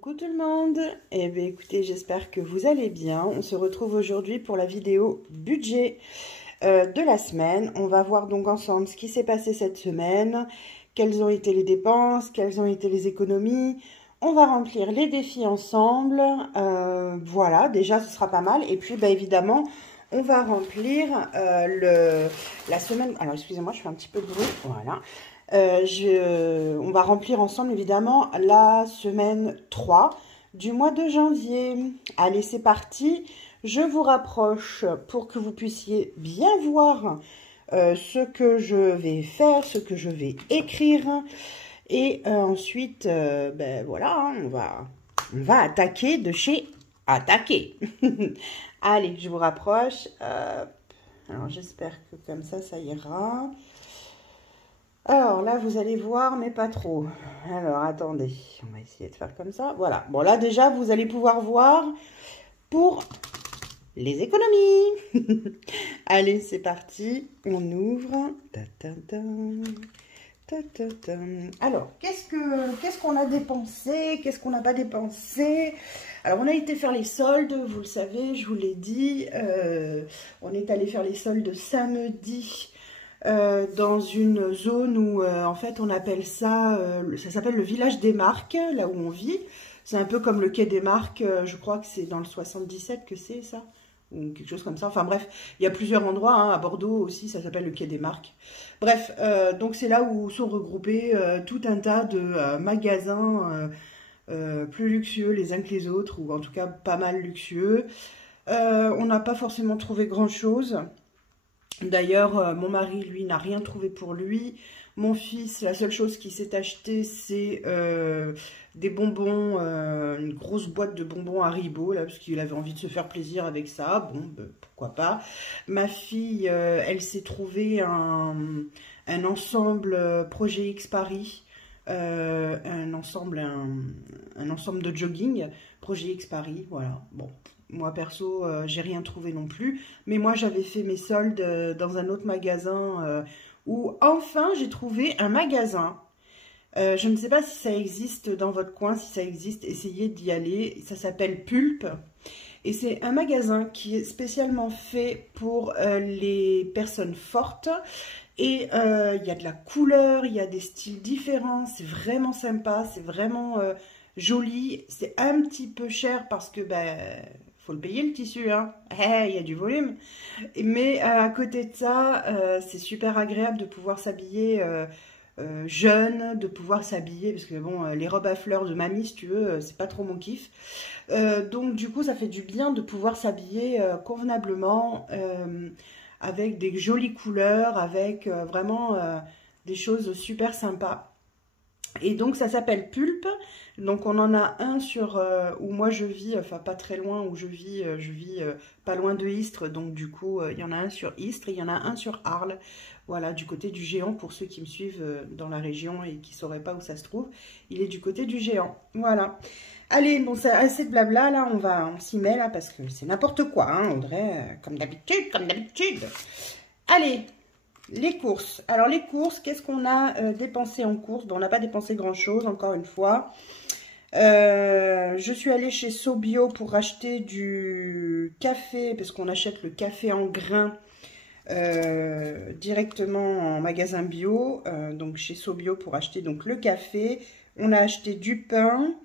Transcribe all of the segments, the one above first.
Coucou tout le monde. Eh bien écoutez, j'espère que vous allez bien. On se retrouve aujourd'hui pour la vidéo budget de la semaine. On va voir donc ensemble ce qui s'est passé cette semaine, quelles ont été les dépenses, quelles ont été les économies. On va remplir les défis ensemble. Voilà, déjà ce sera pas mal. Et puis bah, évidemment, on va remplir la semaine... Alors excusez-moi, je fais un petit peu de bruit. Voilà. On va remplir ensemble évidemment la semaine 3 du mois de janvier. Allez, c'est parti. Je vous rapproche pour que vous puissiez bien voir ce que je vais faire, ce que je vais écrire. Et ensuite, ben voilà, hein, on va attaquer de chez attaquer. Allez, je vous rapproche. Alors, j'espère que comme ça ira. Alors là, vous allez voir, mais pas trop. Alors, attendez, on va essayer de faire comme ça. Voilà. Bon, là, déjà, vous allez pouvoir voir pour les économies. Allez, c'est parti. On ouvre. Alors, qu'est-ce qu'on a dépensé? Qu'est-ce qu'on n'a pas dépensé? Alors, on a été faire les soldes, vous le savez, je vous l'ai dit. On est allé faire les soldes samedi. Dans une zone où en fait on appelle ça, ça s'appelle le village des Marques, là où on vit. C'est un peu comme le quai des Marques, je crois que c'est dans le 77 que c'est ça, ou quelque chose comme ça. Enfin bref, il y a plusieurs endroits, hein, à Bordeaux aussi, ça s'appelle le quai des Marques. Bref, donc c'est là où sont regroupés tout un tas de magasins plus luxueux les uns que les autres, ou en tout cas pas mal luxueux. On n'a pas forcément trouvé grand-chose. D'ailleurs, mon mari, lui, n'a rien trouvé pour lui. Mon fils, la seule chose qu'il s'est acheté, c'est des bonbons, une grosse boîte de bonbons Haribo, là, parce qu'il avait envie de se faire plaisir avec ça. Bon, ben, pourquoi pas. Ma fille, elle s'est trouvée un ensemble Projet X Paris, un ensemble de jogging, Projet X Paris, voilà, bon. Moi, perso, j'ai rien trouvé non plus. Mais moi, j'avais fait mes soldes dans un autre magasin où, enfin, j'ai trouvé un magasin. Je ne sais pas si ça existe dans votre coin. Si ça existe, essayez d'y aller. Ça s'appelle Pulp. Et c'est un magasin qui est spécialement fait pour les personnes fortes. Et il y a de la couleur, il y a des styles différents. C'est vraiment sympa, c'est vraiment joli. C'est un petit peu cher parce que... ben, faut le payer le tissu, hein. Hey, il y a du volume. Mais à côté de ça, c'est super agréable de pouvoir s'habiller jeune, de pouvoir s'habiller, parce que bon, les robes à fleurs de mamie, si tu veux, c'est pas trop mon kiff. Donc du coup, ça fait du bien de pouvoir s'habiller convenablement, avec des jolies couleurs, avec vraiment des choses super sympas. Et donc ça s'appelle Pulp. Donc on en a un sur où moi je vis, enfin pas très loin où je vis pas loin de Istres. Donc du coup il y en a un sur Istres et il y en a un sur Arles. Voilà, du côté du Géant pour ceux qui me suivent dans la région et qui ne sauraient pas où ça se trouve. Il est du côté du Géant. Voilà. Allez, bon, c'est assez de blabla là, on s'y met là parce que c'est n'importe quoi, hein, Audrey, comme d'habitude, comme d'habitude. Allez. Les courses. Alors les courses, qu'est-ce qu'on a dépensé en courses? Bon, on n'a pas dépensé grand-chose, encore une fois. Je suis allée chez Sobio pour acheter du café, parce qu'on achète le café en grains directement en magasin bio. Donc chez Sobio pour acheter donc le café. On a acheté du pain.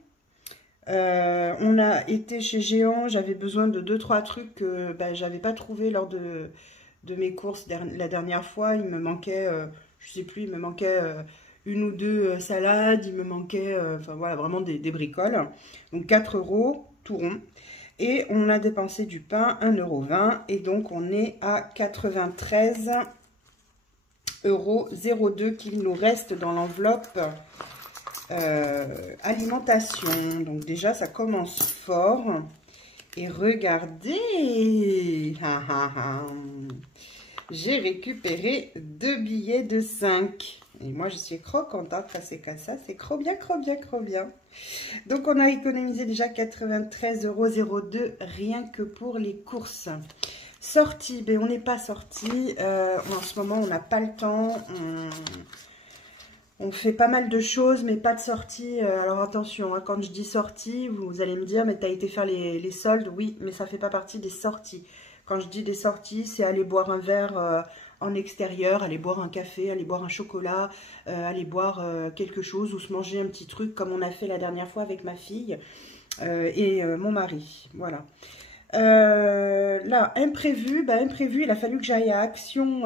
On a été chez Géant, j'avais besoin de 2-3 trucs que bah, j'avais pas trouvé lors de mes courses la dernière fois. Il me manquait, je sais plus, il me manquait une ou deux salades, il me manquait, enfin voilà, vraiment des bricoles. Donc 4 € tout rond. Et on a dépensé du pain, 1,20 € et donc on est à 93,02 € qu'il nous reste dans l'enveloppe alimentation. Donc déjà ça commence fort. Et regardez, j'ai récupéré 2 billets de 5. Et moi, je suis croquante, hein, c'est comme ça, c'est trop bien, trop bien, trop bien. Donc, on a économisé déjà 93,02 € rien que pour les courses. Sortie, ben, on n'est pas sorti. En ce moment, on n'a pas le temps. On fait pas mal de choses, mais pas de sortie. Alors attention, hein, quand je dis sortie, vous allez me dire, mais t'as été faire les soldes. Oui, mais ça fait pas partie des sorties. Quand je dis des sorties, c'est aller boire un verre en extérieur, aller boire un café, aller boire un chocolat, aller boire quelque chose ou se manger un petit truc comme on a fait la dernière fois avec ma fille et mon mari. Voilà. Là, imprévu, imprévu, il a fallu que j'aille à Action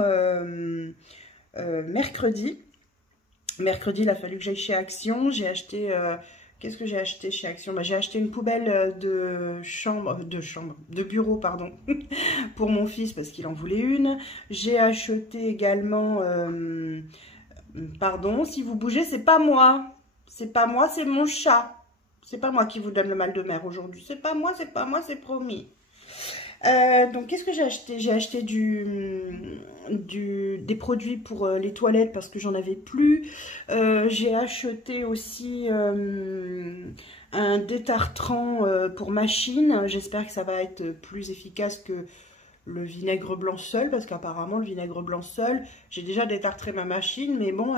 mercredi. Mercredi, il a fallu que j'aille chez Action. J'ai acheté... qu'est-ce que j'ai acheté chez Action? J'ai acheté une poubelle de bureau, pardon, pour mon fils parce qu'il en voulait une. J'ai acheté également... pardon, si vous bougez, c'est pas moi. C'est pas moi, c'est mon chat. C'est pas moi qui vous donne le mal de mer aujourd'hui. C'est pas moi, c'est promis. Donc, qu'est-ce que j'ai acheté? J'ai acheté des produits pour les toilettes parce que j'en avais plus. J'ai acheté aussi un détartrant pour machine. J'espère que ça va être plus efficace que le vinaigre blanc seul parce qu'apparemment, le vinaigre blanc seul, j'ai déjà détartré ma machine, mais bon,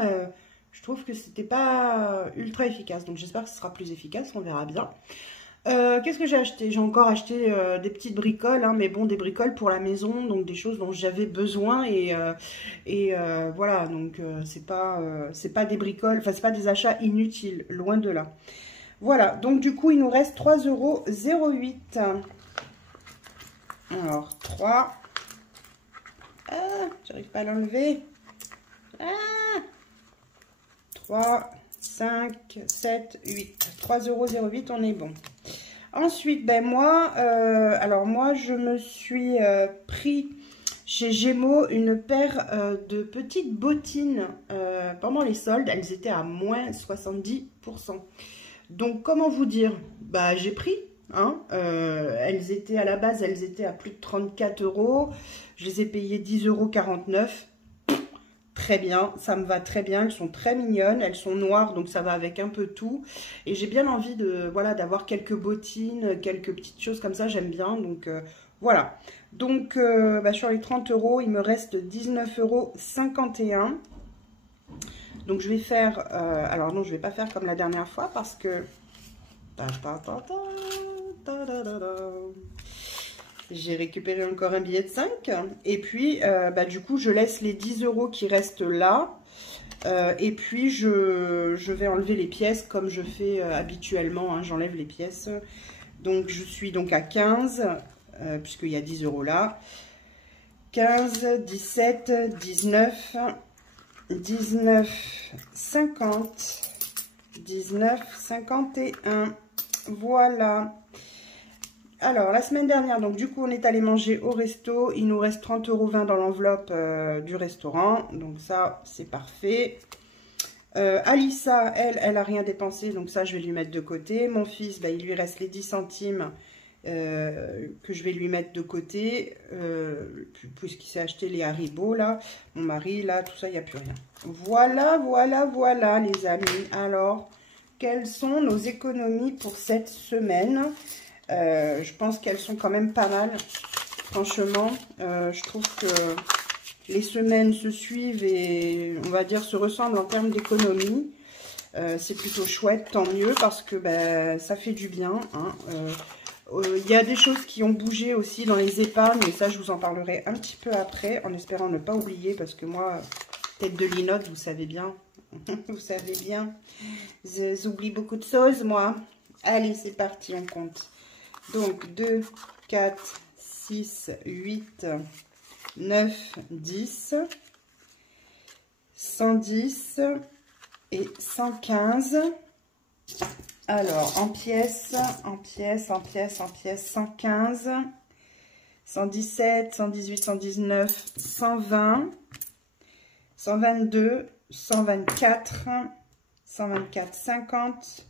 je trouve que c'était pas ultra efficace. Donc, j'espère que ce sera plus efficace, on verra bien. Qu'est-ce que j'ai acheté? J'ai encore acheté des petites bricoles, hein, mais bon, des bricoles pour la maison, donc des choses dont j'avais besoin et voilà, donc c'est pas des bricoles, enfin c'est pas des achats inutiles, loin de là. Voilà, donc du coup il nous reste 3,08 €. Alors 3, j'arrive pas à l'enlever. 3, 5, 7, 8. 3,08 €, on est bon. Ensuite, alors moi, je me suis pris chez Gémeaux une paire de petites bottines pendant les soldes. Elles étaient à moins 70%. Donc, comment vous dire? J'ai pris. Hein, elles étaient à la base, elles étaient à plus de 34 €. Je les ai payées 10,49 €. Très bien, ça me va très bien, elles sont très mignonnes, elles sont noires donc ça va avec un peu tout et j'ai bien envie de voilà d'avoir quelques bottines, quelques petites choses comme ça, j'aime bien donc voilà. Donc sur les 30 €, il me reste 19,51 €. Donc je vais faire alors non, je vais pas faire comme la dernière fois parce que j'ai récupéré encore un billet de 5. Et puis, du coup, je laisse les 10 € qui restent là. Et puis, je vais enlever les pièces comme je fais habituellement. Hein, j'enlève les pièces. Donc, je suis donc à 15, puisqu'il y a 10 € là. 15, 17, 19, 19, 50, 19, 51. Voilà. Alors, la semaine dernière, donc du coup, on est allé manger au resto. Il nous reste 30,20 € dans l'enveloppe du restaurant. Donc ça, c'est parfait. Alissa, elle a rien dépensé. Donc ça, je vais lui mettre de côté. Mon fils, il lui reste les 10 centimes que je vais lui mettre de côté. Puisqu'il s'est acheté les Haribo, là. Mon mari, là, tout ça, il n'y a plus rien. Voilà, les amis. Alors, quelles sont nos économies pour cette semaine ? Je pense qu'elles sont quand même pas mal, franchement. Je trouve que les semaines se suivent et on va dire se ressemblent en termes d'économie. C'est plutôt chouette, tant mieux, parce que ça fait du bien. Hein. Y a des choses qui ont bougé aussi dans les épargnes, mais ça je vous en parlerai un petit peu après, en espérant ne pas oublier, parce que moi, tête de linotte, vous savez bien. Vous savez bien. J'oublie beaucoup de choses, moi. Allez, c'est parti, on compte. Donc, 2, 4, 6, 8, 9, 10, 110 et 115. Alors, en pièces, 115, 117, 118, 119, 120, 122, 124, 124, 50,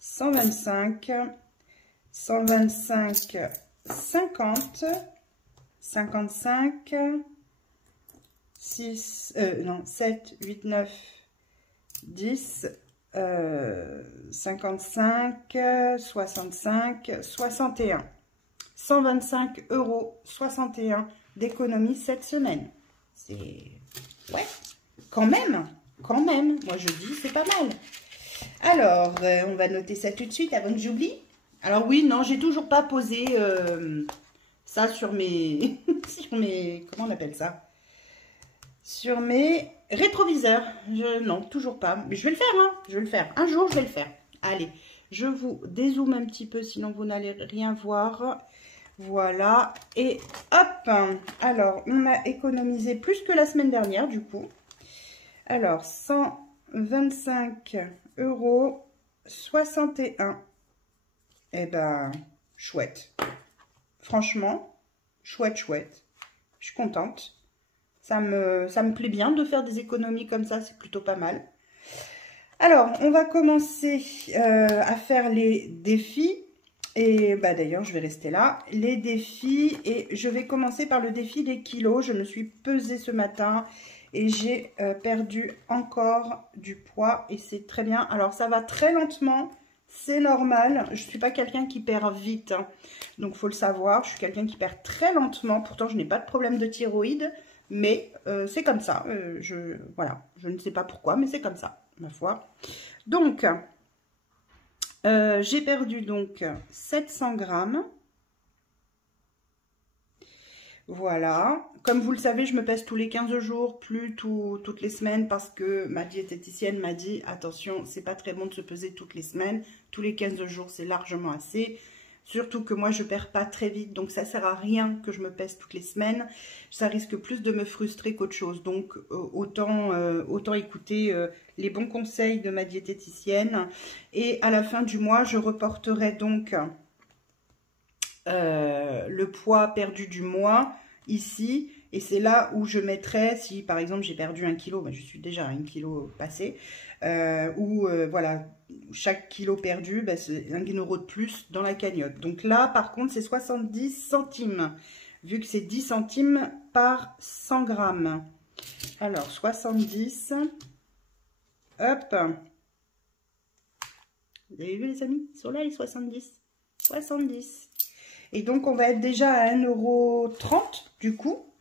125, 125, 50, 55, 7, 8, 9, 10, 55, 65, 61. 125,61 € d'économie cette semaine. C'est... Ouais, quand même. quand même, moi je dis c'est pas mal. Alors, on va noter ça tout de suite avant que j'oublie. Alors oui, non, j'ai toujours pas posé ça sur mes... sur mes... Comment on appelle ça? Sur mes rétroviseurs. Non, toujours pas. Mais je vais le faire, hein. Je vais le faire. Un jour, je vais le faire. Allez, je vous dézoome un petit peu, sinon vous n'allez rien voir. Voilà. Et hop. Alors, on a économisé plus que la semaine dernière, du coup. Alors, 125,61 €. Eh ben, chouette. Franchement, chouette, chouette. Je suis contente. Ça me plaît bien de faire des économies comme ça, c'est plutôt pas mal. Alors, on va commencer à faire les défis. Et bah d'ailleurs, je vais rester là. Les défis, et je vais commencer par le défi des kilos. Je me suis pesée ce matin et j'ai perdu encore du poids et c'est très bien. Alors, ça va très lentement. C'est normal, je ne suis pas quelqu'un qui perd vite, hein. Donc il faut le savoir, je suis quelqu'un qui perd très lentement. Pourtant, je n'ai pas de problème de thyroïde, mais c'est comme ça. Voilà, je ne sais pas pourquoi, mais c'est comme ça, ma foi. Donc, j'ai perdu donc 700 grammes. Voilà, comme vous le savez, je me pèse tous les 15 jours, plus toutes les semaines, parce que ma diététicienne m'a dit, attention, c'est pas très bon de se peser toutes les semaines, tous les 15 jours, c'est largement assez. Surtout que moi, je perds pas très vite, donc ça sert à rien que je me pèse toutes les semaines. Ça risque plus de me frustrer qu'autre chose. Donc, autant écouter les bons conseils de ma diététicienne. Et à la fin du mois, je reporterai donc le poids perdu du mois ici. Et c'est là où je mettrai, si par exemple j'ai perdu 1 kg, ben je suis déjà à 1 kg passé, voilà, chaque kilo perdu, ben c'est 1 € de plus dans la cagnotte. Donc là, par contre, c'est 70 centimes, vu que c'est 10 centimes par 100 grammes. Alors, 70, hop. Vous avez vu les amis? Ils sont là les 70. 70. Et donc, on va être déjà à 1,30 € du coup.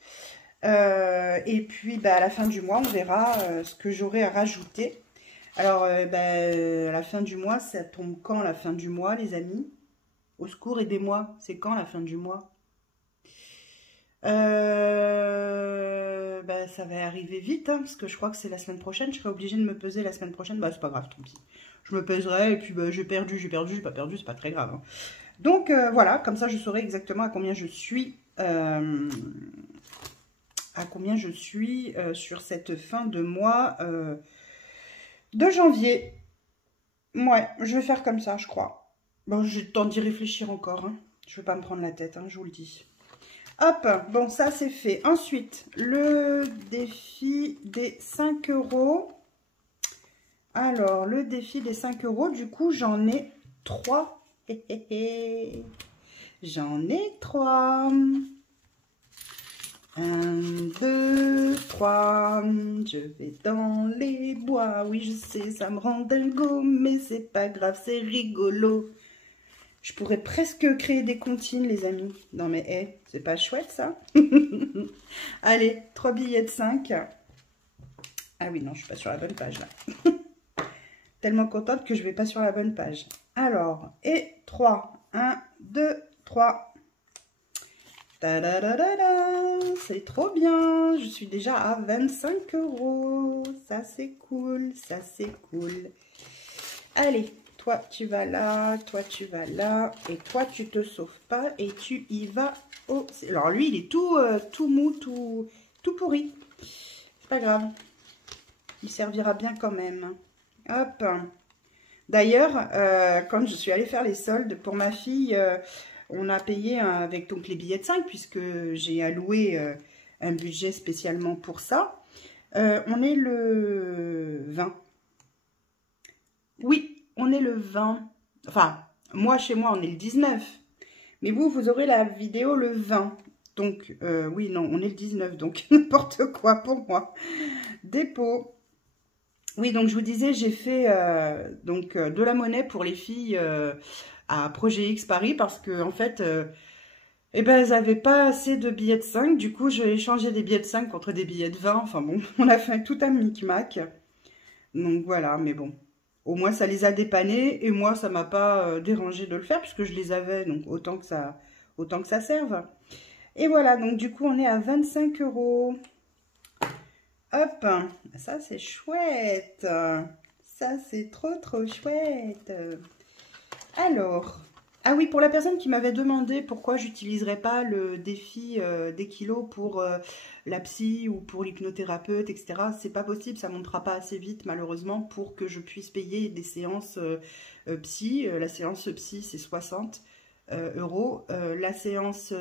Et puis, bah, à la fin du mois, on verra ce que j'aurai à rajouter. Alors, à la fin du mois, ça tombe quand la fin du mois, les amis? Au secours, aidez-moi. C'est quand la fin du mois? Ça va arriver vite, hein, parce que je crois que c'est la semaine prochaine. Je serai obligée de me peser la semaine prochaine. Bah, c'est pas grave, tant pis. Je me pèserai et puis bah, j'ai perdu, j'ai pas perdu, c'est pas très grave, hein. Donc, voilà, comme ça, je saurai exactement à combien je suis... sur cette fin de mois de janvier. Ouais, je vais faire comme ça, je crois. Bon, j'ai le temps d'y réfléchir encore, hein. Je vais pas me prendre la tête, hein, je vous le dis. Hop, bon, ça c'est fait. Ensuite, le défi des 5 €. Alors, le défi des 5 €, du coup, j'en ai 3. J'en ai 3. 1, 2, 3, je vais dans les bois. Oui, je sais, ça me rend dingo, mais c'est pas grave, c'est rigolo. Je pourrais presque créer des comptines, les amis. Non, mais c'est pas chouette, ça? Allez, 3 billets de 5. Ah oui, non, je suis pas sur la bonne page, là. Tellement contente que je vais pas sur la bonne page. Alors, et 3. 1, 2, 3. C'est trop bien, je suis déjà à 25 €. Ça c'est cool, ça c'est cool. Allez, toi tu vas là, toi tu vas là, et toi tu te sauves pas et tu y vas au... Alors lui il est tout mou, tout pourri. C'est pas grave, il servira bien quand même. Hop. D'ailleurs, quand je suis allée faire les soldes pour ma fille... on a payé avec donc les billets de 5 puisque j'ai alloué un budget spécialement pour ça. On est le 20. Oui, on est le 20. Enfin, moi, chez moi, on est le 19. Mais vous aurez la vidéo le 20. Donc, oui, non, on est le 19. Donc, n'importe quoi pour moi. Dépôt. Oui, donc je vous disais, j'ai fait de la monnaie pour les filles... à Projet X Paris parce que en fait elles n'avaient pas assez de billets de 5, du coup j'ai échangé des billets de 5 contre des billets de 20, enfin bon, on a fait tout un micmac. Donc voilà, mais bon. Au moins, ça les a dépannés et moi, ça m'a pas dérangé de le faire puisque je les avais, donc autant que ça serve. Et voilà, donc du coup, on est à 25 €. Hop, ça c'est chouette. Ça c'est trop chouette. Alors, ah oui, pour la personne qui m'avait demandé pourquoi j'utiliserais pas le défi des kilos pour la psy ou pour l'hypnothérapeute, etc. C'est pas possible, ça montera pas assez vite malheureusement pour que je puisse payer des séances psy. La séance psy c'est 60 €. La séance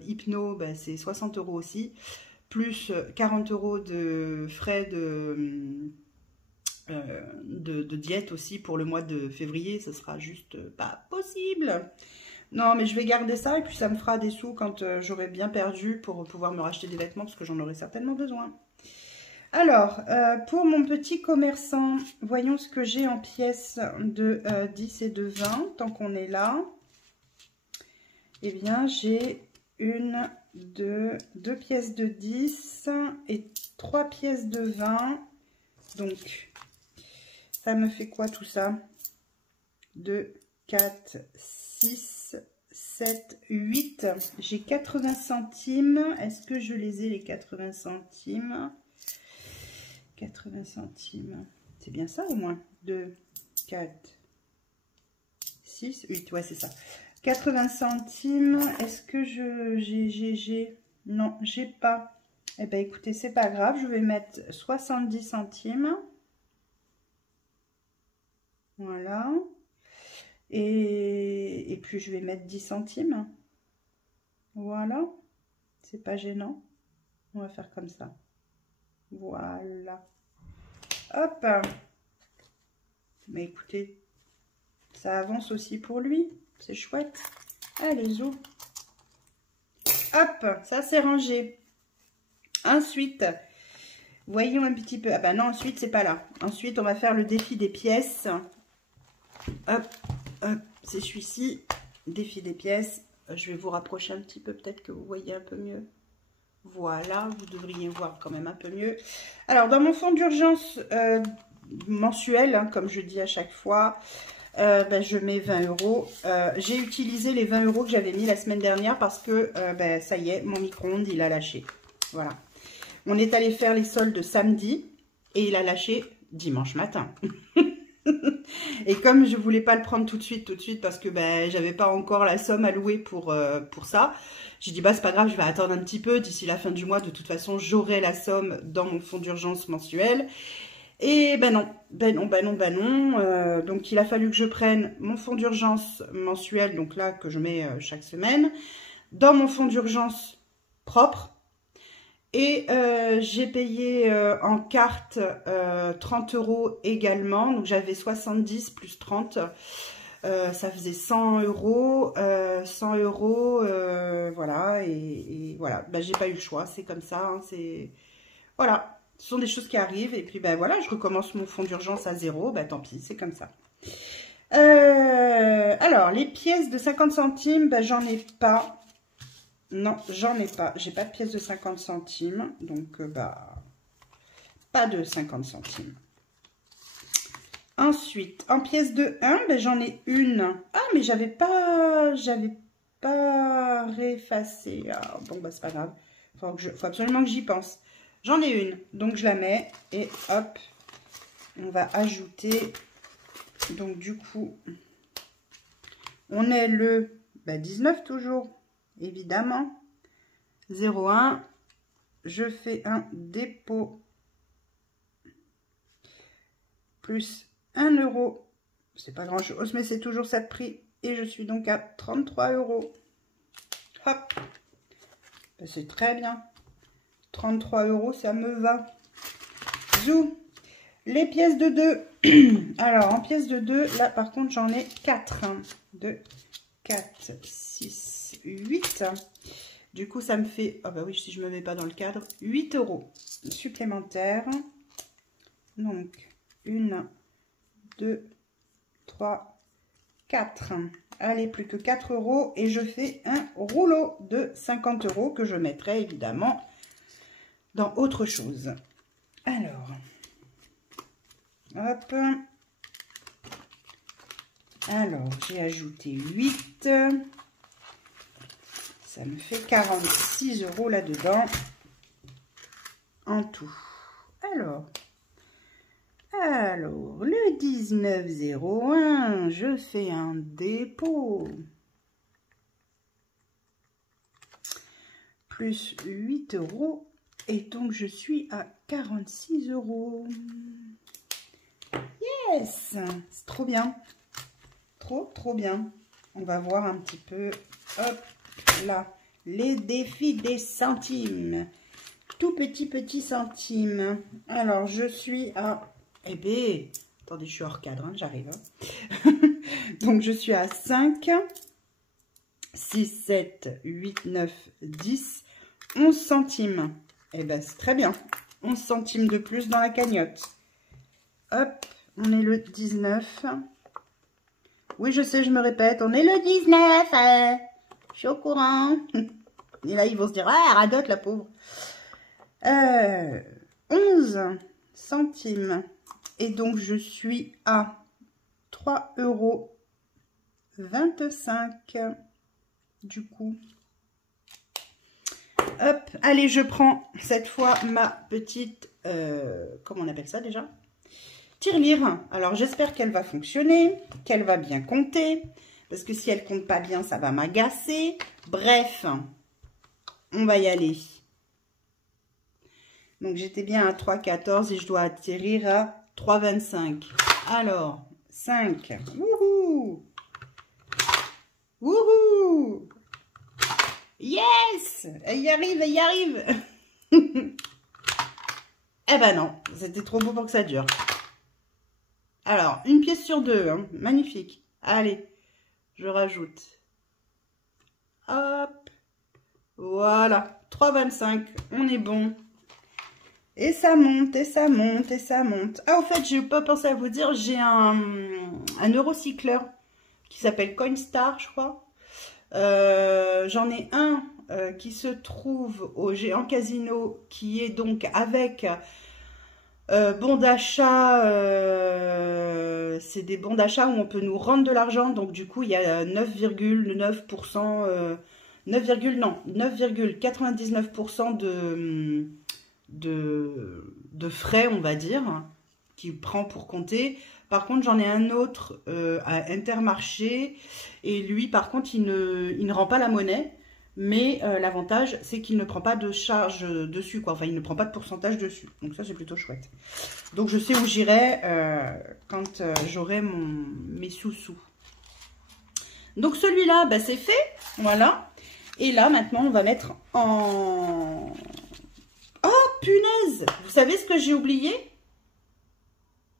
hypno bah, c'est 60 € aussi. Plus 40 € de frais de diète aussi pour le mois de février, ce sera juste pas possible. Non, mais je vais garder ça et puis ça me fera des sous quand j'aurai bien perdu pour pouvoir me racheter des vêtements parce que j'en aurai certainement besoin. Alors, pour mon petit commerçant, voyons ce que j'ai en pièces de 10 et de 20, tant qu'on est là. Eh bien, j'ai deux pièces de 10 et 3 pièces de 20. Donc, ça me fait quoi tout ça? 2, 4, 6, 7, 8. J'ai 80 centimes. Est-ce que je les ai les 80 centimes? 80 centimes. C'est bien ça au moins? 2, 4, 6, 8. Ouais, c'est ça. 80 centimes. Est-ce que j'ai... Non, j'ai pas. Eh bien, écoutez, c'est pas grave. Je vais mettre 70 centimes. Voilà. Et puis, je vais mettre 10 centimes. Voilà. C'est pas gênant. On va faire comme ça. Voilà. Hop. Mais écoutez, ça avance aussi pour lui. C'est chouette. Allez, zou. Hop, ça c'est rangé. Ensuite, voyons un petit peu. Ah bah non, ensuite c'est pas là. Ensuite, on va faire le défi des pièces. Hop, hop, c'est celui-ci. Défi des pièces. Je vais vous rapprocher un petit peu, peut-être que vous voyez un peu mieux. Voilà, vous devriez voir quand même un peu mieux. Alors, dans mon fonds d'urgence mensuel, hein, comme je dis à chaque fois, ben, je mets 20 €. J'ai utilisé les 20 € que j'avais mis la semaine dernière parce que ben, ça y est, mon micro-ondes, il a lâché. Voilà. On est allé faire les soldes samedi et il a lâché dimanche matin. Et comme je voulais pas le prendre tout de suite parce que ben, j'avais pas encore la somme allouée pour ça, j'ai dit bah c'est pas grave, je vais attendre un petit peu, d'ici la fin du mois, de toute façon j'aurai la somme dans mon fonds d'urgence mensuel. Et ben non, donc il a fallu que je prenne mon fonds d'urgence mensuel, donc là que je mets chaque semaine, dans mon fonds d'urgence propre. Et j'ai payé en carte 30 € également, donc j'avais 70 plus 30, ça faisait 100 €, 100 €, voilà, et voilà, ben, j'ai pas eu le choix, c'est comme ça, hein, c'est... Voilà. Ce sont des choses qui arrivent. Et puis, ben voilà, je recommence mon fonds d'urgence à 0. Ben tant pis, c'est comme ça. Alors, les pièces de 50 centimes, ben j'en ai pas. Non, j'en ai pas. J'ai pas de pièces de 50 centimes. Donc, bah, pas de 50 centimes. Ensuite, en pièces de 1, ben j'en ai une. Ah, mais j'avais pas réeffacé. Ah, bon, bah, c'est pas grave. Faut absolument que j'y pense. J'en ai une, donc je la mets et hop, on va ajouter, donc du coup, on est le 19 toujours, évidemment, 0,1, je fais un dépôt, plus 1 €, c'est pas grand chose, mais c'est toujours ça de prix, et je suis donc à 33 €, hop, ben, c'est très bien. 33 €, ça me va. Zou. Les pièces de 2. Alors, en pièces de 2, là, par contre, j'en ai 4. 2, 4, 6, 8. Du coup, ça me fait... Ah bah oui, si je ne me mets pas dans le cadre, 8 € supplémentaires. Donc, 1, 2, 3, 4. Allez, plus que 4 € et je fais un rouleau de 50 € que je mettrai évidemment dans autre chose. Alors, Hop. Alors, j'ai ajouté 8. Ça me fait 46 € là-dedans. En tout. Alors, le 19,01, je fais un dépôt. Plus 8 €. Et donc, je suis à 46 €. Yes! C'est trop bien. Trop bien. On va voir un petit peu. Hop, là. Les défis des centimes. Tout petit centime. Alors, je suis à... Eh bien, attendez, je suis hors cadre, hein, j'arrive. Hein. Donc, je suis à 5, 6, 7, 8, 9, 10, 11 centimes. Eh bien, c'est très bien. 11 centimes de plus dans la cagnotte. Hop, on est le 19. Oui, je sais, je me répète. On est le 19. Je suis au courant. Et là, ils vont se dire, ah, radote, la pauvre. 11 centimes. Et donc, je suis à 3,25 € du coup. Hop, allez, je prends cette fois ma petite, comment on appelle ça déjà? Tirelire. Alors, j'espère qu'elle va fonctionner, qu'elle va bien compter. Parce que si elle compte pas bien, ça va m'agacer. Bref, on va y aller. Donc, j'étais bien à 3,14 et je dois atterrir à 3,25. Alors, 5. Wouhou! Wouhou! Yes! Elle y arrive, elle y arrive! Eh ben non, c'était trop beau pour que ça dure. Alors, une pièce sur deux, hein. Magnifique. Allez, je rajoute. Hop. Voilà, 3,25, on est bon. Et ça monte, et ça monte, et ça monte. Ah, au fait, j'ai pas pensé à vous dire, j'ai un eurocycleur qui s'appelle Coinstar, je crois. J'en ai un qui se trouve au Géant Casino, qui est donc avec bon d'achat. C'est des bons d'achat où on peut nous rendre de l'argent. Donc, du coup, il y a 9,9%, 9,99% de frais, on va dire, qui prend pour compter. Par contre, j'en ai un autre à Intermarché et lui, par contre, il ne rend pas la monnaie, mais l'avantage, c'est qu'il ne prend pas de charge dessus, quoi. Enfin, il ne prend pas de pourcentage dessus. Donc ça, c'est plutôt chouette. Donc, je sais où j'irai quand j'aurai mes sous-sous. Donc, celui-là, bah, c'est fait. Voilà. Et là, maintenant, on va mettre en... Oh, punaise! Vous savez ce que j'ai oublié?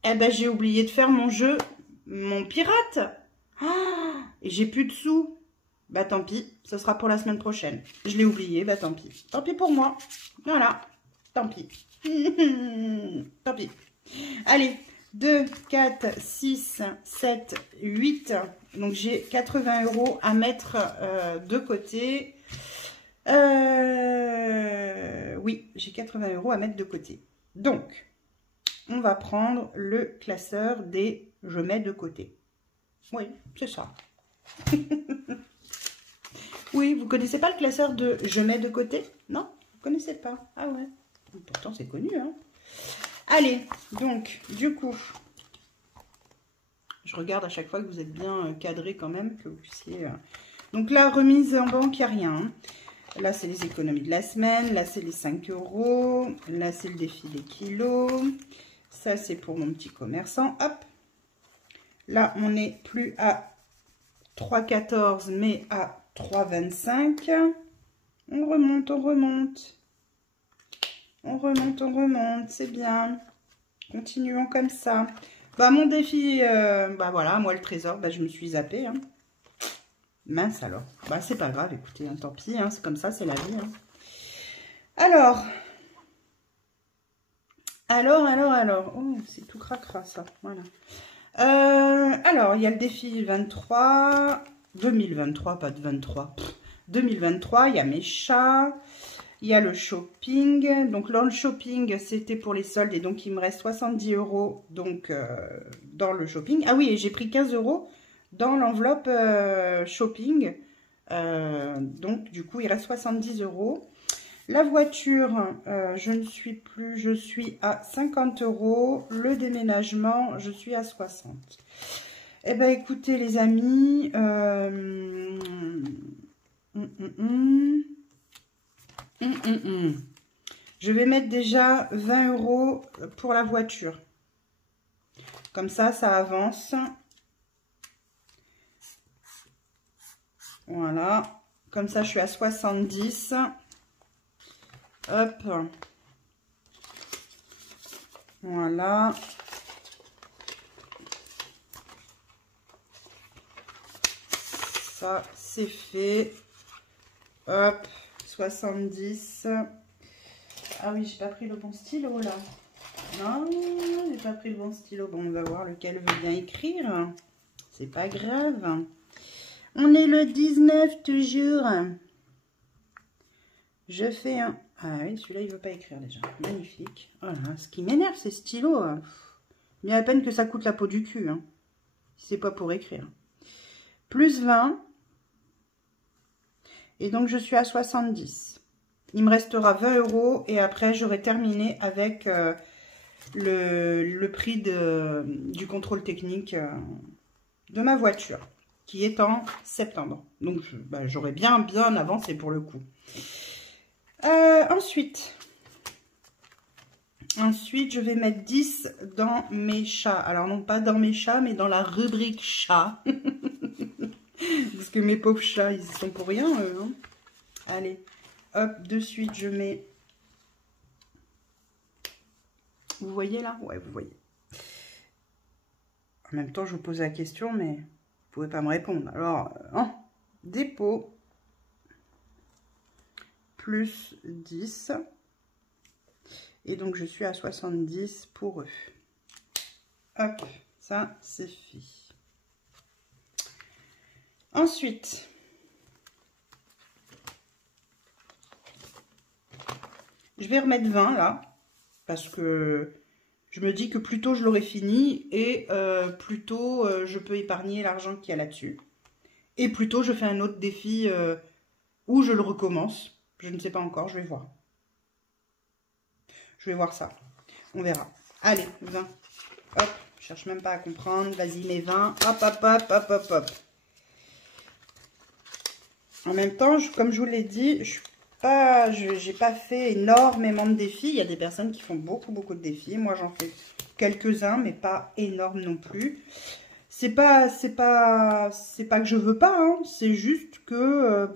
Eh ben, j'ai oublié de faire mon jeu, mon pirate. Ah, et j'ai plus de sous. Bah, tant pis, ce sera pour la semaine prochaine. Je l'ai oublié, bah, tant pis. Tant pis pour moi. Voilà, tant pis. Tant pis. Allez, 2, 4, 6, 7, 8. Donc, j'ai 80 € à mettre de côté. Oui, j'ai 80 € à mettre de côté. Donc, on va prendre le classeur des « je mets de côté ». Oui, c'est ça. Oui, vous connaissez pas le classeur de « je mets de côté » ? Non, vous connaissez pas. Ah ouais, pourtant c'est connu, hein. Allez, donc, du coup, je regarde à chaque fois que vous êtes bien cadré quand même, que vous puissiez... Donc là, remise en banque, il n'y a rien. Hein. Là, c'est les économies de la semaine. Là, c'est les 5 €. Là, c'est le défi des kilos. Ça, c'est pour mon petit commerçant. Hop. Là, on n'est plus à 3,14, mais à 3,25. On remonte, on remonte. On remonte, on remonte. C'est bien. Continuons comme ça. Bah, mon défi, bah voilà, moi, le trésor, bah, je me suis zappée. Hein. Mince alors. Bah, c'est pas grave, écoutez, hein, tant pis. Hein, c'est comme ça, c'est la vie. Hein. Alors. Oh, c'est tout cracra, ça. Voilà. Alors, il y a le défi 23. 2023, pas de 23. 2023, il y a mes chats. Il y a le shopping. Donc, dans le shopping, c'était pour les soldes. Et donc, il me reste 70 € donc, dans le shopping. Ah oui, et j'ai pris 15 € dans l'enveloppe shopping. Donc, du coup, il reste 70 €. La voiture, je ne suis plus. Je suis à 50 €. Le déménagement, je suis à 60. Eh bien, écoutez, les amis... Je vais mettre déjà 20 € pour la voiture. Comme ça, ça avance. Voilà. Comme ça, je suis à 70. Hop. Voilà. Ça, c'est fait. Hop. 70. Ah oui, j'ai pas pris le bon stylo là. Non, j'ai pas pris le bon stylo. Bon, on va voir lequel veut bien écrire. C'est pas grave. On est le 19 toujours. Je fais un... Ah oui, celui-là, il veut pas écrire déjà. Magnifique. Voilà. Ce qui m'énerve, ces stylos. Il y a à peine que ça coûte la peau du cul. Hein. C'est pas pour écrire. Plus 20. Et donc, je suis à 70. Il me restera 20 € et après, j'aurai terminé avec le prix du contrôle technique de ma voiture, qui est en septembre. Donc, j'aurai bien avancé pour le coup. Ensuite, je vais mettre 10 dans mes chats. Alors, non pas dans mes chats, mais dans la rubrique chat. Parce que mes pauvres chats, ils y sont pour rien, eux. Hein. Allez, hop, de suite, je mets... Vous voyez là? Ouais, vous voyez. En même temps, je vous pose la question, mais vous ne pouvez pas me répondre. Alors, dépôt, plus 10. Et donc, je suis à 70 pour eux. Hop, ça, c'est fait. Ensuite, je vais remettre 20 là, parce que je me dis que plus tôt je l'aurai fini et plus tôt je peux épargner l'argent qu'il y a là-dessus. Et plus tôt je fais un autre défi où je le recommence. Je ne sais pas encore, je vais voir. Je vais voir ça. On verra. Allez, 20. Hop, je cherche même pas à comprendre. Vas-y, mes 20. Hop, hop, hop, hop, hop, hop. En même temps, comme je vous l'ai dit, j'ai pas fait énormément de défis. Il y a des personnes qui font beaucoup de défis. Moi, j'en fais quelques-uns, mais pas énormes non plus. C'est pas que je veux pas, hein. C'est juste que,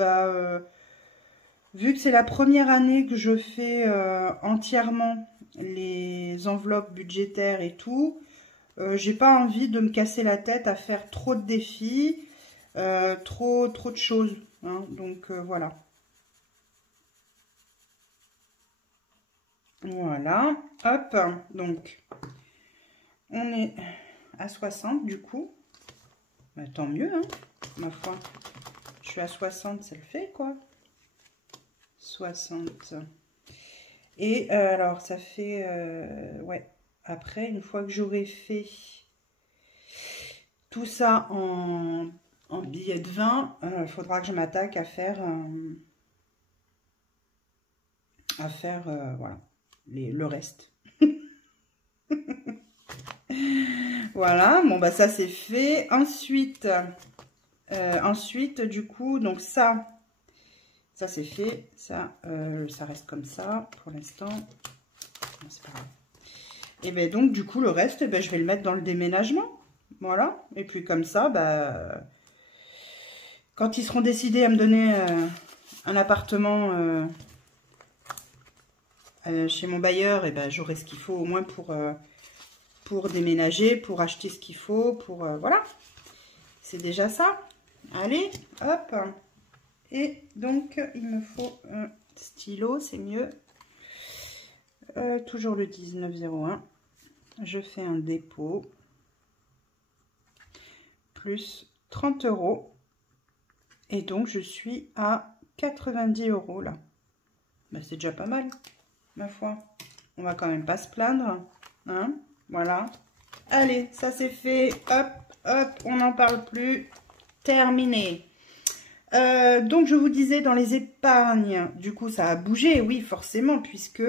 vu que c'est la première année que je fais entièrement les enveloppes budgétaires et tout, j'ai pas envie de me casser la tête à faire trop de défis, trop de choses. Hein, donc voilà. Voilà. Hop. Donc, on est à 60 du coup. Bah, tant mieux, hein, ma foi. Je suis à 60, ça le fait quoi. 60. Et alors, ça fait... ouais. Après, une fois que j'aurai fait tout ça en billets de 20, il faudra que je m'attaque à faire... voilà, le reste. Voilà, bon bah ça c'est fait. Ensuite, du coup, donc ça c'est fait. Ça reste comme ça pour l'instant. C'est pas grave. Et ben donc du coup le reste, je vais le mettre dans le déménagement. Voilà. Et puis comme ça, quand ils seront décidés à me donner un appartement chez mon bailleur, et j'aurai ce qu'il faut au moins pour déménager, pour acheter ce qu'il faut, pour... voilà. C'est déjà ça. Allez, hop. Et donc, il me faut un stylo, c'est mieux. Toujours le 19,01. Je fais un dépôt. Plus 30 €. Et donc, je suis à 90 € là. Ben, c'est déjà pas mal, ma foi. On va quand même pas se plaindre. Hein, voilà. Allez, ça c'est fait. Hop, hop, on n'en parle plus. Terminé. Donc je vous disais dans les épargnes, du coup ça a bougé, oui forcément, puisque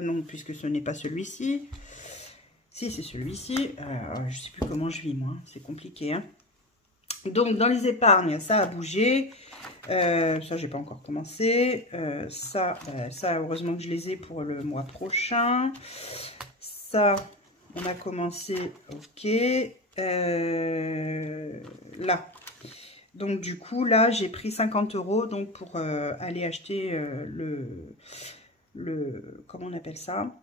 non, puisque ce n'est pas celui-ci. Si c'est celui-ci, je sais plus comment je vis moi, c'est compliqué. Hein. Donc dans les épargnes, ça a bougé. Ça j'ai pas encore commencé. Ça heureusement que je les ai pour le mois prochain. Ça, on a commencé, ok. Là. Donc du coup là j'ai pris 50 € donc pour aller acheter comment on appelle ça,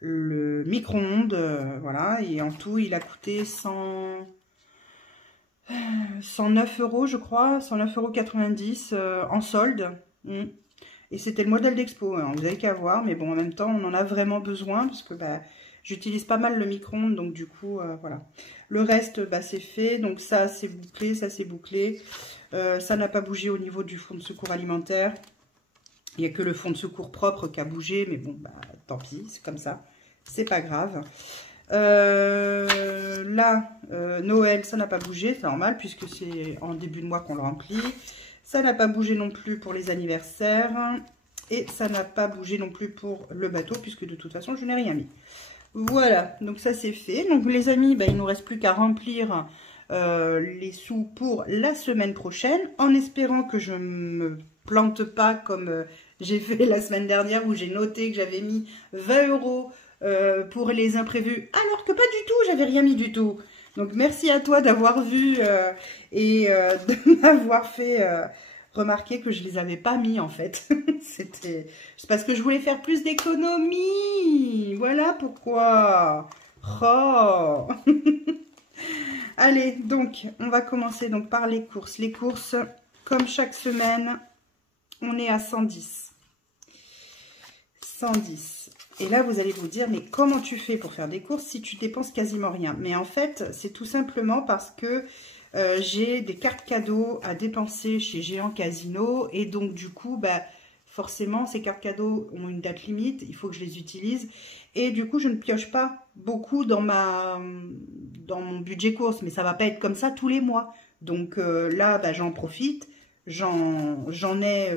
le micro-ondes, voilà, et en tout il a coûté 109 € je crois, 109,90 € en solde. Et c'était le modèle d'expo, hein, vous avez qu'à voir, mais bon en même temps on en a vraiment besoin parce que bah, j'utilise pas mal le micro-ondes, donc du coup, voilà. Le reste, bah, c'est fait. Donc ça, c'est bouclé, ça, c'est bouclé. Ça n'a pas bougé au niveau du fonds de secours alimentaire. Il n'y a que le fonds de secours propre qui a bougé. Mais bon, bah, tant pis, c'est comme ça. C'est pas grave. Là, Noël, ça n'a pas bougé. C'est normal, puisque c'est en début de mois qu'on le remplit. Ça n'a pas bougé non plus pour les anniversaires. Et ça n'a pas bougé non plus pour le bateau, puisque de toute façon, je n'ai rien mis. Voilà, donc ça c'est fait. Donc les amis, bah, il ne nous reste plus qu'à remplir les sous pour la semaine prochaine, en espérant que je ne me plante pas comme j'ai fait la semaine dernière où j'ai noté que j'avais mis 20 € pour les imprévus, alors que pas du tout, j'avais rien mis du tout. Donc merci à toi d'avoir vu et de m'avoir fait remarquer que je les avais pas mis en fait. C'est parce que je voulais faire plus d'économies. Voilà pourquoi. Oh. Allez, donc on va commencer donc par les courses. Les courses, comme chaque semaine, on est à 110. 110. Et là, vous allez vous dire, mais comment tu fais pour faire des courses si tu dépenses quasiment rien? Mais en fait, c'est tout simplement parce que j'ai des cartes cadeaux à dépenser chez Géant Casino. Et donc, du coup, bah, forcément, ces cartes cadeaux ont une date limite. Il faut que je les utilise. Et du coup, je ne pioche pas beaucoup dans mon budget course. Mais ça ne va pas être comme ça tous les mois. Donc là, bah, j'en profite. J'en ai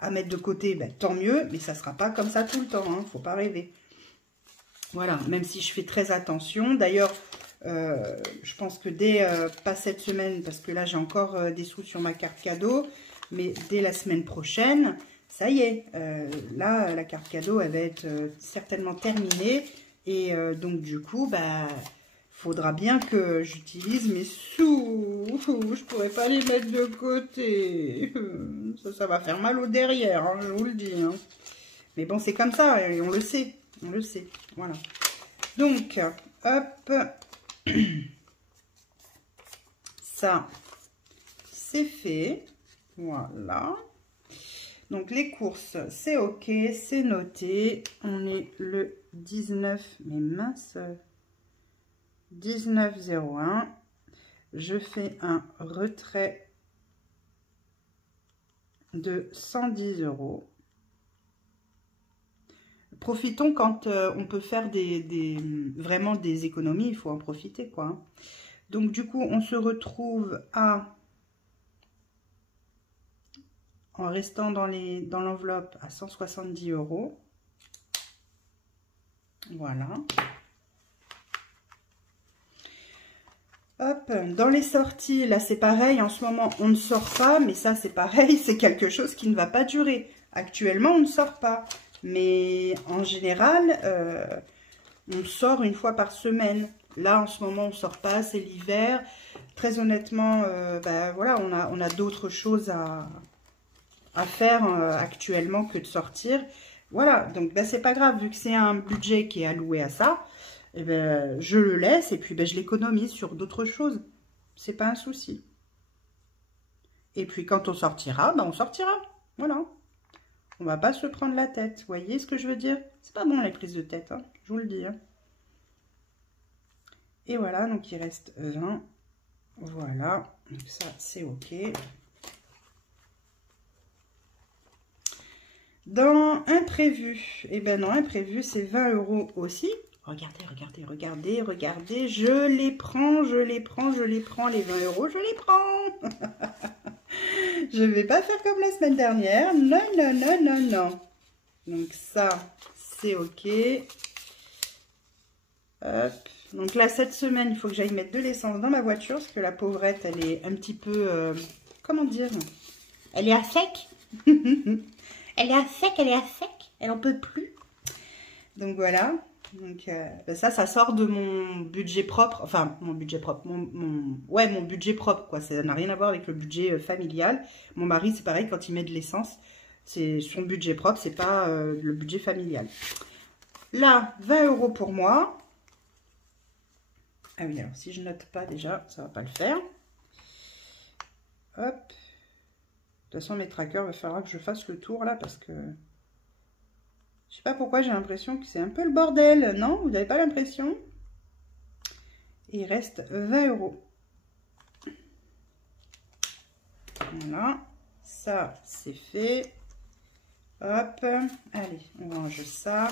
à mettre de côté, bah, tant mieux. Mais ça ne sera pas comme ça tout le temps. Hein, faut pas rêver. Voilà, même si je fais très attention. D'ailleurs, je pense que dès, pas cette semaine, parce que là j'ai encore des sous sur ma carte cadeau, mais dès la semaine prochaine, ça y est, là la carte cadeau elle va être certainement terminée, et donc du coup, bah, faudra bien que j'utilise mes sous, je pourrais pas les mettre de côté, ça va faire mal au derrière, hein, je vous le dis, hein. Mais bon, c'est comme ça, et on le sait, voilà. Donc, hop, ça, c'est fait. Voilà. Donc, les courses, c'est OK, c'est noté. On est le 19, mais mince, 19,01. Je fais un retrait de 110 €. Profitons quand on peut faire vraiment des économies, il faut en profiter, quoi. Donc, du coup, on se retrouve en restant dans l'enveloppe, à 170 €. Voilà. Hop, dans les sorties, là, c'est pareil. En ce moment, on ne sort pas, mais ça, c'est pareil. C'est quelque chose qui ne va pas durer. Actuellement, on ne sort pas. Mais en général, on sort une fois par semaine. Là, en ce moment, on ne sort pas, c'est l'hiver. Très honnêtement, bah, voilà, on a d'autres choses à faire actuellement que de sortir. Voilà, donc bah, c'est pas grave, vu que c'est un budget qui est alloué à ça, eh ben, je le laisse et puis ben, je l'économise sur d'autres choses. C'est pas un souci. Et puis quand on sortira, ben, on sortira. Voilà. On va pas se prendre la tête. Vous voyez ce que je veux dire? C'est pas bon les prises de tête, hein, je vous le dis. Hein. Et voilà, donc il reste 20. Voilà, donc ça c'est OK. Dans imprévu, eh ben non, imprévu, c'est 20 € aussi. Regardez, regardez, regardez, regardez. Je les prends, je les prends, je les prends. Les 20 €, je les prends. Je ne vais pas faire comme la semaine dernière. Non, non, non, non, non. Donc ça, c'est OK. Hop. Donc là, cette semaine, il faut que j'aille mettre de l'essence dans ma voiture. Parce que la pauvrette, elle est un petit peu... comment dire? Elle est à sec. Elle est à sec, elle est à sec. Elle n'en peut plus. Donc voilà. Donc ça sort de mon budget propre. Enfin, mon budget propre. Ouais, mon budget propre, quoi. Ça n'a rien à voir avec le budget familial. Mon mari, c'est pareil, quand il met de l'essence, c'est son budget propre, c'est pas le budget familial. Là, 20 € pour moi. Ah oui, alors si je note pas déjà, ça va pas le faire. Hop. De toute façon, mes trackers, il va falloir que je fasse le tour là parce que je sais pas pourquoi j'ai l'impression que c'est un peu le bordel. Non, vous n'avez pas l'impression? Il reste 20 €. Voilà, ça c'est fait. Hop, allez, on range ça.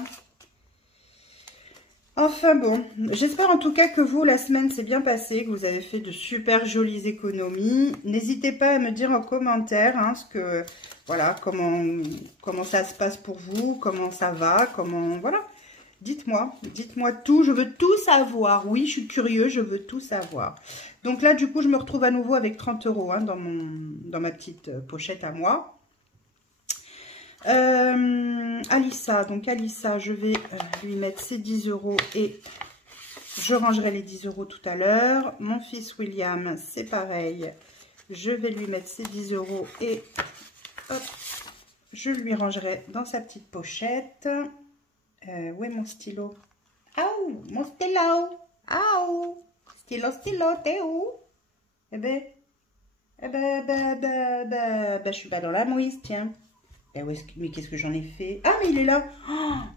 Enfin bon, j'espère en tout cas que vous, la semaine s'est bien passée, que vous avez fait de super jolies économies. N'hésitez pas à me dire en commentaire voilà, comment ça se passe pour vous, comment ça va, voilà. Dites-moi tout, je veux tout savoir. Oui, je suis curieux, je veux tout savoir. Donc là, du coup, je me retrouve à nouveau avec 30 € hein, dans ma petite pochette à moi. Alissa, donc Alissa, je vais lui mettre ses 10 € et je rangerai les 10 € tout à l'heure. Mon fils William, c'est pareil, je vais lui mettre ses 10 € et hop, je lui rangerai dans sa petite pochette. Où est mon stylo? Ah, mon stylo! Ah, stylo, t'es où? Eh ben, je suis pas dans la mouise, tiens. Mais qu'est-ce que j'en ai fait? Ah, mais il est là.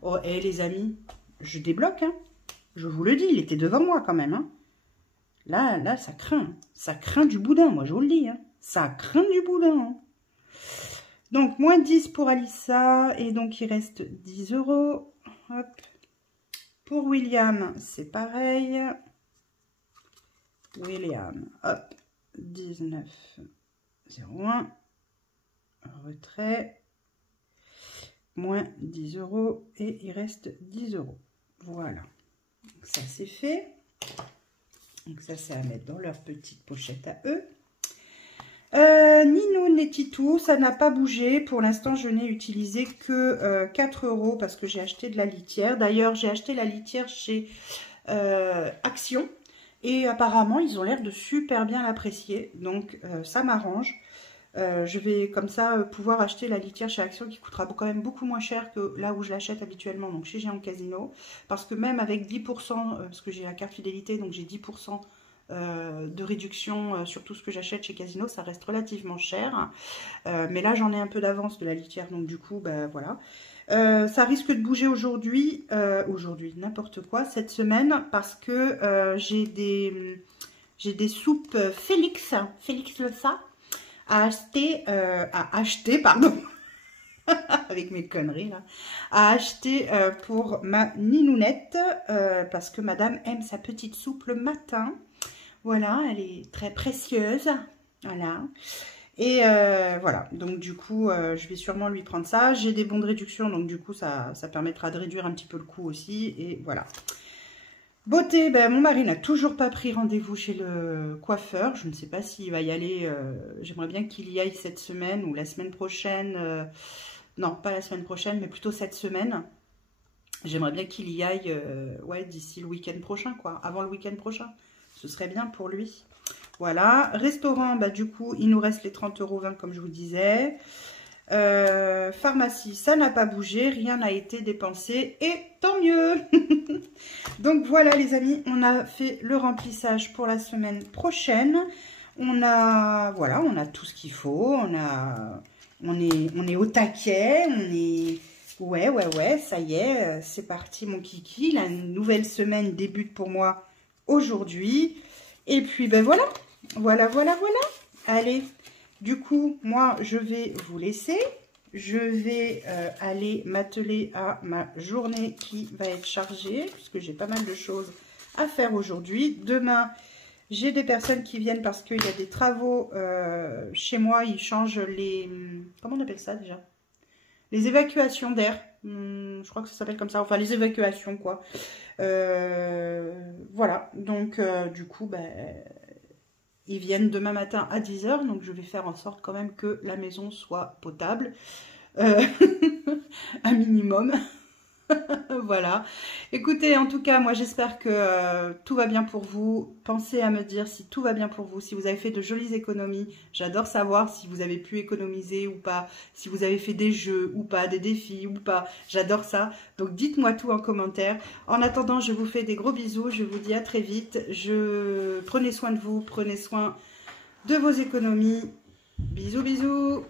Oh, les amis, je débloque, hein. Je vous le dis, il était devant moi quand même, hein. Là, ça craint. Ça craint du boudin, moi, je vous le dis, hein. Ça craint du boudin, hein. Donc, moins 10 pour Alissa. Et donc, il reste 10 €. Hop. Pour William, c'est pareil. William, hop. 19,01. Retrait. Moins 10 € et il reste 10 €. Voilà. Donc ça, c'est fait. Donc ça, c'est à mettre dans leur petite pochette à eux. Ninoun et Titou, ça n'a pas bougé. Pour l'instant, je n'ai utilisé que 4 € parce que j'ai acheté de la litière. D'ailleurs, j'ai acheté la litière chez Action. Et apparemment, ils ont l'air de super bien l'apprécier. Donc, ça m'arrange. Je vais comme ça pouvoir acheter la litière chez Action qui coûtera quand même beaucoup moins cher que là où je l'achète habituellement, donc chez Géant Casino. Parce que même avec 10%, parce que j'ai la carte fidélité, donc j'ai 10% de réduction sur tout ce que j'achète chez Casino, ça reste relativement cher. Mais là j'en ai un peu d'avance de la litière, donc du coup, bah voilà. Ça risque de bouger aujourd'hui, n'importe quoi, cette semaine, parce que j'ai des soupes Félix Le Ça, à acheter, pardon, avec mes conneries là, à acheter pour ma ninounette, parce que madame aime sa petite soupe le matin. Voilà, elle est très précieuse, voilà. Et voilà, donc du coup, je vais sûrement lui prendre ça. J'ai des bons de réduction, donc du coup, ça permettra de réduire un petit peu le coût aussi, et voilà. Beauté, ben, mon mari n'a toujours pas pris rendez-vous chez le coiffeur. Je ne sais pas s'il va y aller. J'aimerais bien qu'il y aille cette semaine ou la semaine prochaine. Non, pas la semaine prochaine, mais plutôt cette semaine. J'aimerais bien qu'il y aille ouais, d'ici le week-end prochain, quoi. Avant le week-end prochain. Ce serait bien pour lui. Voilà. Restaurant, bah, du coup, il nous reste les 30,20 € comme je vous disais. Pharmacie, ça n'a pas bougé, rien n'a été dépensé et tant mieux. Donc voilà les amis, on a fait le remplissage pour la semaine prochaine. On a tout ce qu'il faut, on est au taquet, ouais, ça y est, c'est parti mon kiki. La nouvelle semaine débute pour moi aujourd'hui. Et puis ben voilà. Allez. Du coup, moi, je vais vous laisser. je vais aller m'atteler à ma journée qui va être chargée, puisque j'ai pas mal de choses à faire aujourd'hui. Demain, j'ai des personnes qui viennent parce qu'il y a des travaux chez moi. Ils changent les... Comment on appelle ça déjà? Les évacuations d'air. Je crois que ça s'appelle comme ça. Enfin, les évacuations, quoi. Voilà. Donc, du coup, ben, ils viennent demain matin à 10 h. Donc, je vais faire en sorte quand même que la maison soit potable. Un minimum. Voilà. Écoutez, en tout cas, moi j'espère que tout va bien pour vous. Pensez à me dire si tout va bien pour vous, si vous avez fait de jolies économies. J'adore savoir si vous avez pu économiser ou pas, si vous avez fait des jeux ou pas, des défis ou pas. J'adore ça. Donc dites-moi tout en commentaire. En attendant, je vous fais des gros bisous. Je vous dis à très vite. Prenez soin de vous, prenez soin de vos économies. Bisous, bisous.